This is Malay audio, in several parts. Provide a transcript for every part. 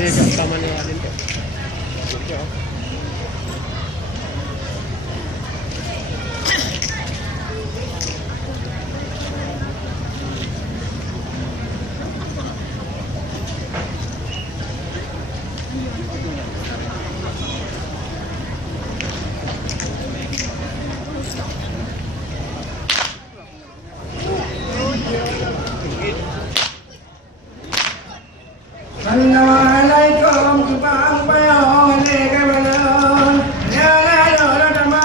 Ini taman yang ada. Assalamualaikum kepang payong ke balon ya la lo tama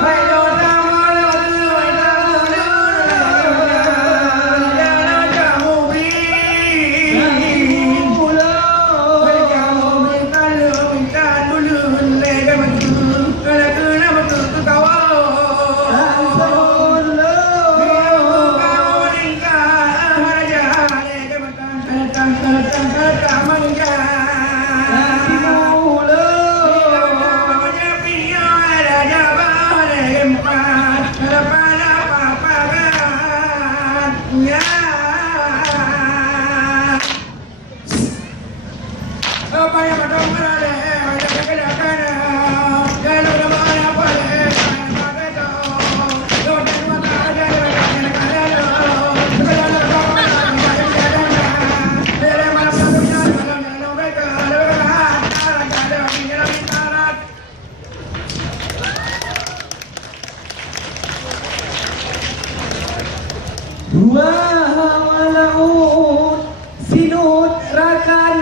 hai lo tama lo ya la kamu bi pulo kamu minta dulu le ke maju kalau kena betul tu kawan Wahawalaun sinut rakan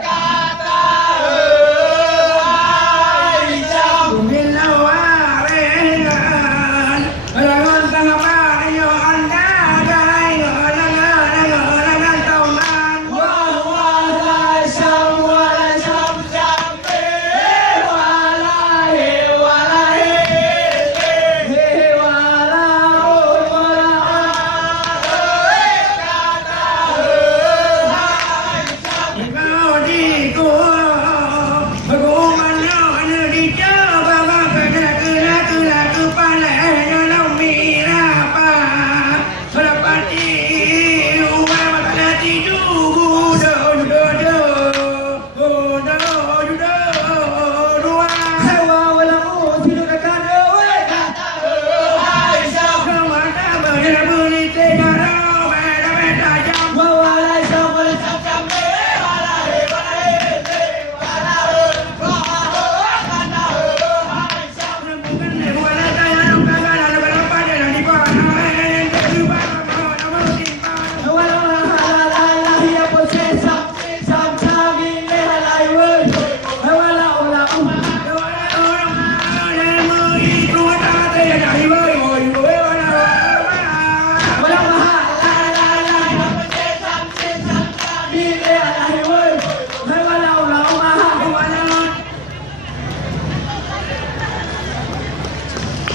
kata Aisyah bilawarenan rangan tangapan yo anda gai rangan taunan wala syam jambe wala he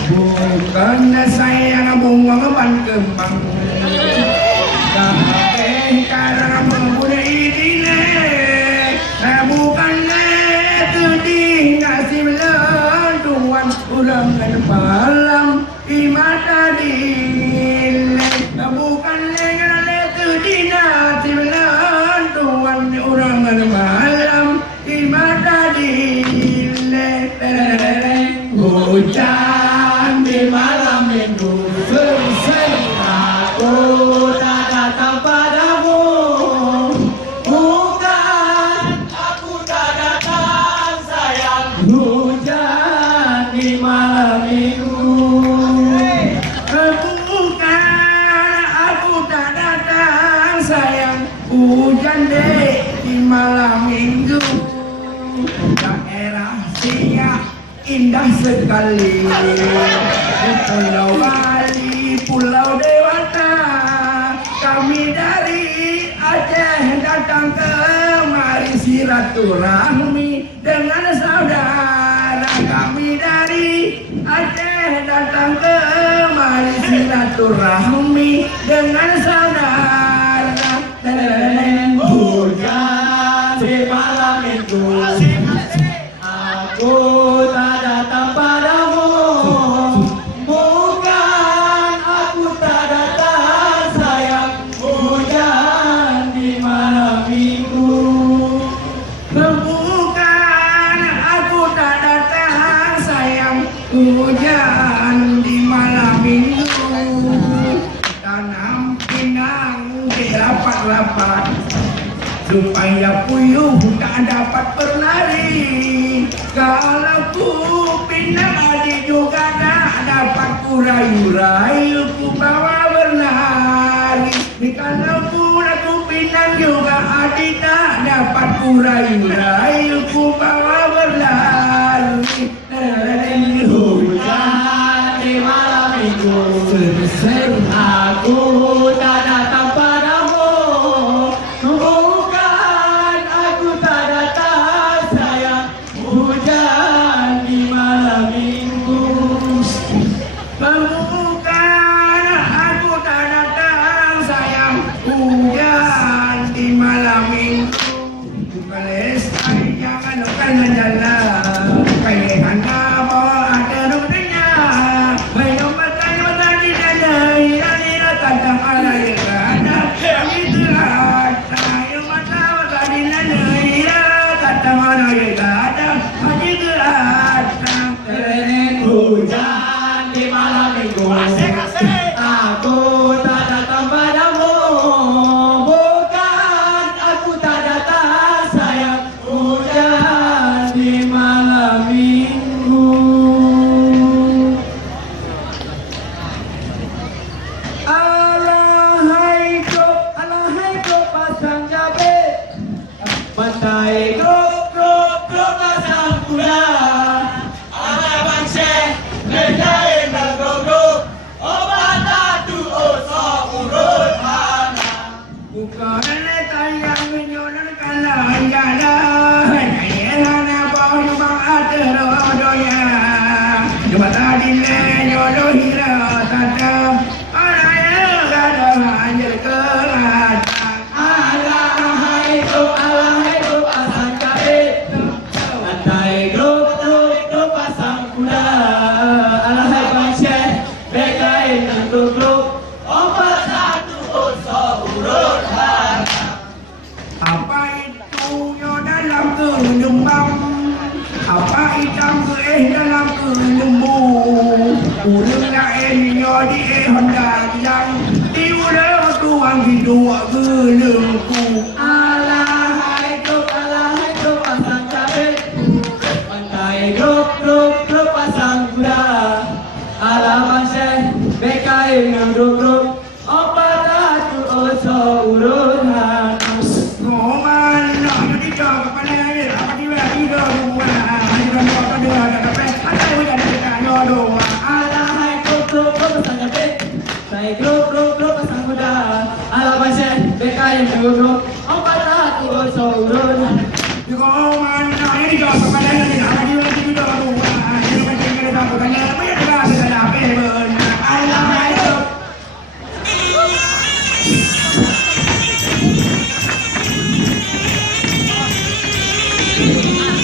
Bukan saya bunga ban kembang tapi karena mempunyai dine bukan sedih ngasih melantuan ulangan malam di mata dile bukan sedih ngasih melantuan ulangan malam di mata dile hujan di malam minggu selesai aku tak datang padamu bukan aku tak datang sayang hujan di malam minggu bukan aku tak datang sayang hujan deh di malam minggu daerah Siak indah sekali Pulau Bali, Pulau Dewata kami dari Aceh datang kemari silaturahmi dengan saudara kami dari Aceh datang kemari silaturahmi dengan saudara hujan di malam minggu aku tak datang padamu bukan aku tak datang sayang hujan hujan di malam minggu, tanam pinang di rapat-rapat, supaya puyuh tak dapat berlari. Kalau ku pinang adik juga tak dapat ku rayu-rayu, ku bawa berlari. Kalau ku pinang juga adik tak dapat ku rayu-rayu, ku bawa berlari. Hujan di malam minggu, aku tak datang padamu. Bukan aku tak datang sayang, hujan di malam minggu. Bukan aku tak datang sayang, hujan di malam minggu. Palestina jangan lupa jalan, kayak anda bawa ada rumahnya. Baik mata di dada, ira kadang ada yang ada, itu ada yang mata di dada, ira kadang ada yang ada, itu ada. Hujan di malam minggu, aku tak datang padamu. Bukan aku tak datang sayang, hujan di malam minggu. Alahai grup pasang jabe, bantai grup pasang kuda. Abang Syekh ngejain dan grup, obat tu osok urut hana. Bukan tayang menyonan kalah jala, ayana bau bang ada rodonya. Cuma tadi le jodoh hira tatap, araya gada anjir kerata. Alahai grup pasang jabe, bantai grup pasang kuda. Alahai Bang Syekh ngejain dan grup, obat tu osok urut hana. Apa itu nyo dalam kenyumbang? Apa hitam ke dalam kenyumbu? Urang lain nyo di Honda yang di urang tuang hidup gelengku. Alahai grup pasang jabe, bantai grup pasang kuda. Alah Bang Syekh bekain dengan grup, obat tu osok urut hana. Ngoman nak jadi kau kepala air apa dia hidup buah. Hidup apa dia ada apa? Ada hujan kita nyodoh. Alahai grup pasang jabe, bantai grup pasang kuda. Alah Bang Syekh bekain dengan grup,